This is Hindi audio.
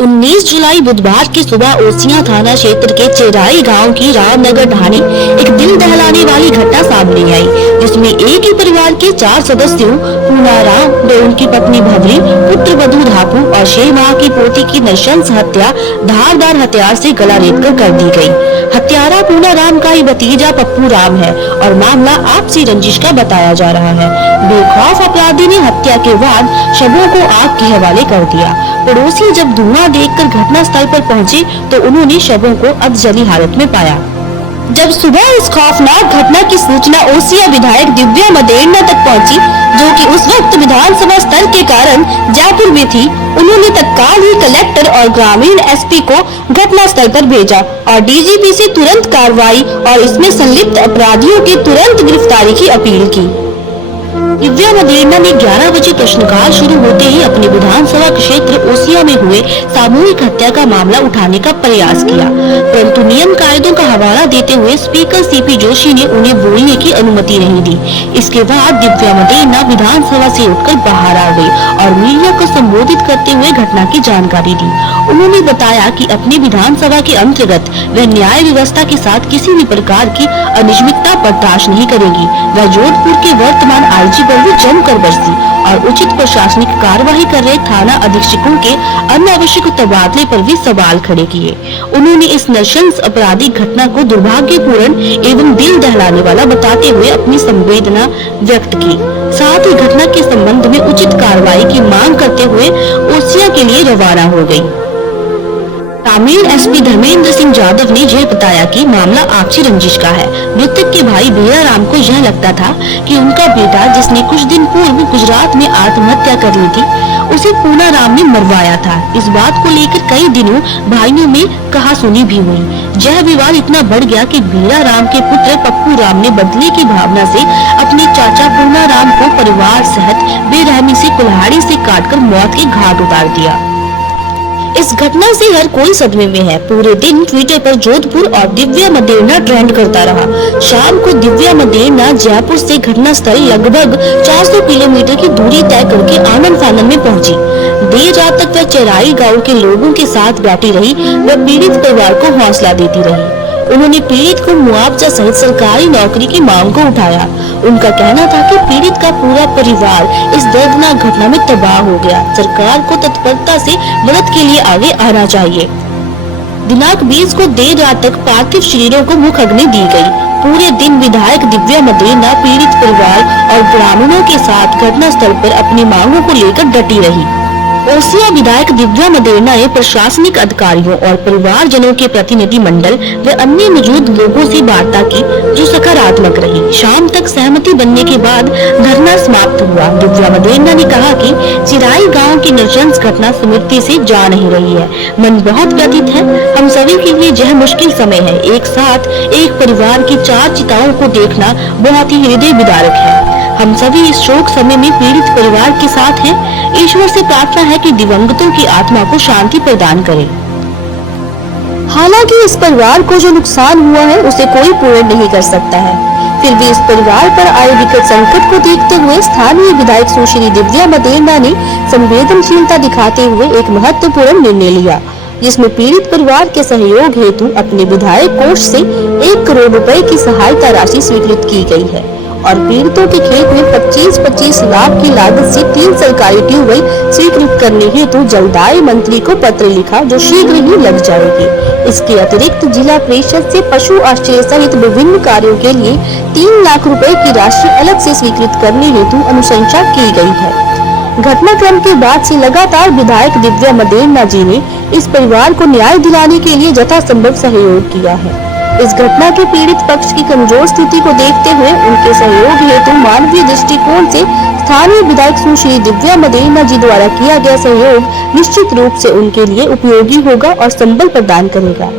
19 जुलाई बुधवार की सुबह ओसियां थाना क्षेत्र के चेराई गांव की रामनगर ढाणी एक दिल दहलाने वाली घटना सामने आई, जिसमें एक ही परिवार के 4 सदस्यों पूनाराम व उनकी पत्नी भवरी, पुत्र वधू धापू और 6 माह की पोती की नृशंस हत्या धारदार हथियार से गला रेतकर कर दी गई। हत्यारा पूनाराम का ही भतीजा पप्पू राम है और मामला आपसी रंजिश का बताया जा रहा है। बेखौफ अपराधी ने हत्या के बाद शवों को आग के हवाले कर दिया। पड़ोसी जब धुआं देखकर घटना स्थल पर पहुंचे तो उन्होंने शवों को अधजली हालत में पाया। जब सुबह इस खौफनाक घटना की सूचना ओसिया विधायक दिव्या मदेरणा तक पहुंची, जो कि उस वक्त विधानसभा स्थल के कारण जयपुर में थी, उन्होंने तत्काल ही कलेक्टर और ग्रामीण एसपी को घटना स्थल पर भेजा और डीजीपी से तुरंत कार्रवाई और इसमें संलिप्त अपराधियों की तुरंत गिरफ्तारी की अपील की। दिव्या मदेरणा ने 11 बजे प्रश्नकाल शुरू होते ही अपने विधानसभा क्षेत्र ओसिया में हुए सामूहिक हत्या का मामला उठाने का प्रयास किया, परंतु नियम कायदों का हवाला देते हुए स्पीकर सीपी जोशी ने उन्हें बोलने की अनुमति नहीं दी। इसके बाद दिव्या मदेरणा विधानसभा से उठकर बाहर आ गई और मीडिया को संबोधित करते हुए घटना की जानकारी दी। उन्होंने बताया कि अपने विधानसभा के अंतर्गत वह न्याय व्यवस्था के साथ किसी भी प्रकार की अनियमितता बर्दाश्त नहीं करेगी। वह जोधपुर के वर्तमान आईजी पर भी जमकर बरसी और उचित प्रशासनिक कार्यवाही कर रहे थाना अधीक्षकों के अनावश्यक तबादले पर भी सवाल खड़े किए। उन्होंने इस नृशंस आपराधिक घटना को दुर्भाग्यपूर्ण एवं दिल दहलाने वाला बताते हुए अपनी संवेदना व्यक्त की। साथ ही घटना के संबंध में उचित कार्रवाई की मांग करते हुए ओसिया के लिए रवाना हो गयी। ग्रामीण एसपी धर्मेंद्र सिंह यादव ने यह बताया कि मामला आपसी रंजिश का है। मृतक के भाई भैया राम को यह लगता था कि उनका बेटा, जिसने कुछ दिन पूर्व गुजरात में आत्महत्या कर ली थी, उसे पूनाराम ने मरवाया था। इस बात को लेकर कई दिनों भाइयों में कहासुनी भी हुई। यह विवाद इतना बढ़ गया कि भैया राम के पुत्र पप्पू राम ने बदले की भावना से अपने चाचा पूनाराम को परिवार सहित बेरहमी से कुल्हाड़ी से काटकर मौत के घाट उतार दिया। इस घटना से हर कोई सदमे में है। पूरे दिन ट्विटर पर जोधपुर और दिव्या मदेरणा ट्रेंड करता रहा। शाम को दिव्या मदेरणा जयपुर से घटना स्थल लगभग 400 किलोमीटर की दूरी तय करके आनंद फानन में पहुंची। देर रात तक वह चेराई गांव के लोगों के साथ बैठी रही व पीड़ित परिवार को हौसला देती रही। उन्होंने पीड़ित को मुआवजा सहित सरकारी नौकरी की मांग को उठाया। उनका कहना था कि पीड़ित का पूरा परिवार इस दर्दनाक घटना में तबाह हो गया। सरकार को तत्परता से मदद के लिए आगे आना चाहिए। दिनांक 20 को देर रात तक पार्थिव शरीरों को मुख अग्नि दी गई। पूरे दिन विधायक दिव्या मदेरणा पीड़ित परिवार और ग्रामीणों के साथ घटना स्थल पर अपनी मांगों को लेकर डटी रही। ओसिया विधायक दिव्या मदेरणा ने प्रशासनिक अधिकारियों और परिवारजनों के प्रतिनिधि मंडल व अन्य मौजूद लोगों से वार्ता की, जो सकारात्मक रही। शाम तक सहमति बनने के बाद धरना समाप्त हुआ। दिव्या मदेरणा ने कहा कि चिराई गांव की नृशंस घटना स्मृति से जा नहीं रही है। मन बहुत व्यथित है। हम सभी के लिए यह मुश्किल समय है। एक साथ एक परिवार की 4 चिताओं को देखना बहुत ही हृदय विदारक है। हम सभी इस शोक समय में पीड़ित परिवार के साथ हैं। ईश्वर से प्रार्थना है कि दिवंगतों की आत्मा को शांति प्रदान करे। हालांकि इस परिवार को जो नुकसान हुआ है उसे कोई पूर्ण नहीं कर सकता है। फिर भी इस परिवार पर आए विकट संकट को देखते हुए स्थानीय विधायक सुश्री दिव्या मदेरणा ने संवेदनशीलता दिखाते हुए एक महत्वपूर्ण निर्णय लिया, जिसमें पीड़ित परिवार के सहयोग हेतु अपने विधायक कोष से 1 करोड़ रुपए की सहायता राशि स्वीकृत की गई है और पीड़ितों के खेत में 25-25 लाख की लागत से 3 सरकारी ट्यूबवेल स्वीकृत करने हेतु जलदाय मंत्री को पत्र लिखा, जो शीघ्र ही लग जाएगी। इसके अतिरिक्त जिला परिषद से पशु आश्रय सहित विभिन्न कार्यों के लिए 3 लाख रुपए की राशि अलग से स्वीकृत करने हेतु अनुशंसा की गई है। घटनाक्रम के बाद से लगातार विधायक दिव्या मदेरणा जी ने इस परिवार को न्याय दिलाने के लिए यथासंभव सहयोग किया है। इस घटना के पीड़ित पक्ष की कमजोर स्थिति को देखते हुए उनके सहयोग हेतु मानवीय दृष्टिकोण से स्थानीय विधायक सुश्री दिव्या मदेरणा जी द्वारा किया गया सहयोग निश्चित रूप से उनके लिए उपयोगी होगा और संबल प्रदान करेगा।